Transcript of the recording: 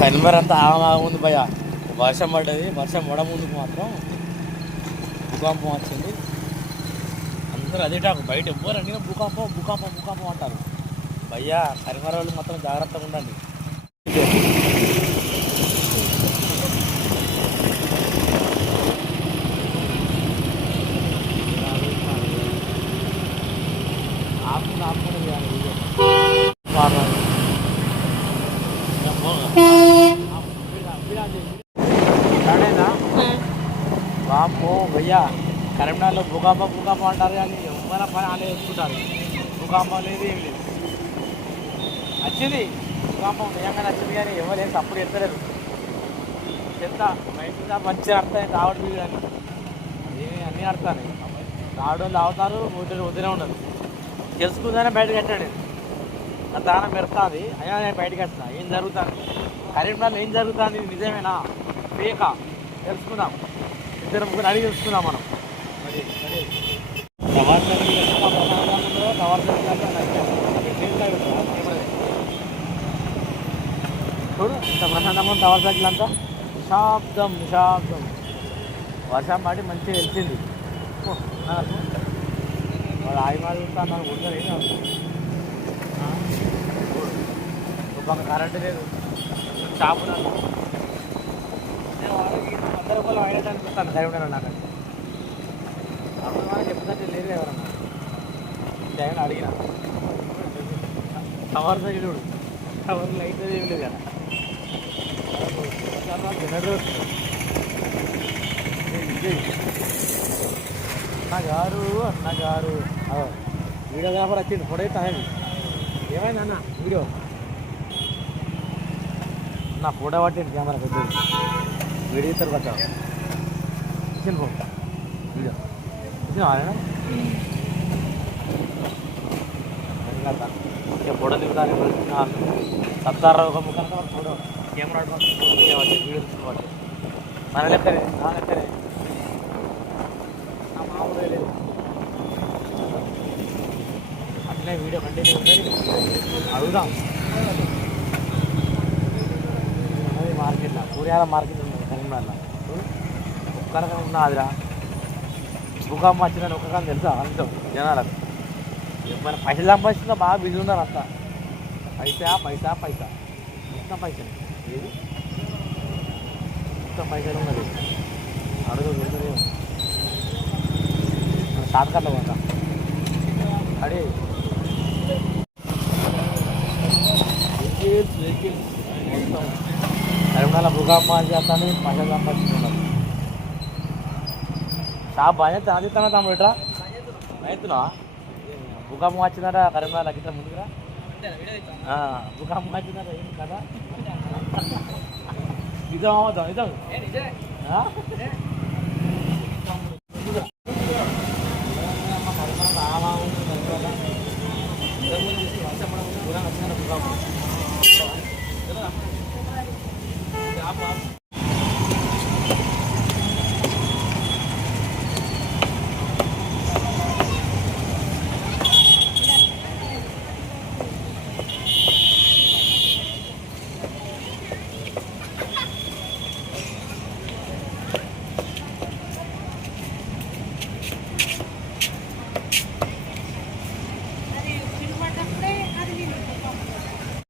కనిమర్ అంతా ఆగముంది భయ వర్షం పడ్డది వర్షం పడ ముందుకు మాత్రం భూకంపం వచ్చింది. అందరూ అదే టాకు బయట ఎవ్వరు అండి భూకంపం భూకంపం భూకంపం అంటారు. భయ్యా కరిమర వాళ్ళు మాత్రం జాగ్రత్తగా ఉండండి. ఆపుకుని ఆపుకుని బాబు భయ్యా కరీంనగర్లో భూకంపం భూకంపం అంటారు కానీ ఎవరైనా పని వాళ్ళే వేసుకుంటారు భూకంపం లేదు ఏం లేదు. వచ్చింది భూకంపం నిజంగానే వచ్చింది కానీ ఎవరు ఏం తప్పుడు ఎత్తలేరు చెత్త బయట మంచిగా అర్థం తావడం మీద కానీ. ఏమి అన్నీ ఆడతాను తావడం తాగుతారు ఊటి వదిలే ఉండదు తెలుసుకుందానే బయటకు కట్టాడు నా దానం పెడతాది. అయినా నేను బయటకు వస్తున్నా ఏం జరుగుతుంది? కరీంనగర్లో ఏం జరుగుతుంది? నిజమేనా? ఫేకా? తెలుసుకుందాం. ఇద్దరు ముగ్గురు అడిగి తెలుసుకుందాం మనం. మరి చూడు ఇంత ప్రశాంతంగా టవర్ సైకిల్ అంతా. నిశాబ్దం నిశాబ్దం వర్షం పాటి మంచిగా వెళ్తుంది వాళ్ళు నాకు ఆగి మాది ఉంటా నాకు. ఉండదు ఏం ఒక పక్క కరెంట్ లేదు. షాపు వంద రూపాయలు కరీంనగర్ నాకు అప్పుడు మనం చెప్తుంటే లేదు ఎవరన్నా జగన్ అడిగిన. టవర్ సైడ్ చూడు. టవర్ లైట్ ఏం లేదు కదా. జనరేటర్ అన్నగారు అన్నగారు. వీడియోగ్రాఫర్ వచ్చింది ఫోటో అయితే ఆయన ఏమైంది అన్న? వీడియో? నా ఫోటో పట్టింది కెమెరా పెద్ద వీడియో పట్ట ఇచ్చిన ఫోన్ వీడియో ఇచ్చిన ఆయన ఇక ఫోటో దిగుతాను సత్తారు ఒక ముఖం ఫోటో కెమెరా వీడియో తీసుకోవాలి మన లెక్కనే నా లెక్కనే. నా మామూలు లేదు. అట్లే వీడియో కంటిన్యూ ఉంటుంది అడుగుదాం ఉన్నది మార్కెట్లో కూరగాయల మార్కెట్ ఉంది కరీంనగర్లో ఒక్కరకం ఉన్నదిరా భూకంపం వచ్చిందని ఒక్కకం తెలుసా? అంతం జనాలకు. మన పైసలు సంపాదించిందో బాగా బిజీ ఉన్నారు అంతా పైసా పైసా పైసా. మొత్తం పైసలు? ఏది? మొత్తం పైసలు ఉన్నది? అడుగు దొరుకుతుంది షార్ట్ పోతా. అడే వెహికల్స్ వెహికల్స్ మొత్తం కరీంనగర్ భూకంపం చేస్తాను పైసలు సంపాదించుకున్నారు షాప్ బాగా తాగిస్తానా తమ్ముడు ఇట్రా రైతునా? భూకంపం వచ్చిందట కరీంనగర్ గిట్ల ముందుకురా. ఆ, భూకంపం వచ్చిందట. ఏంటి కదా నిజం అవుతాం నిజం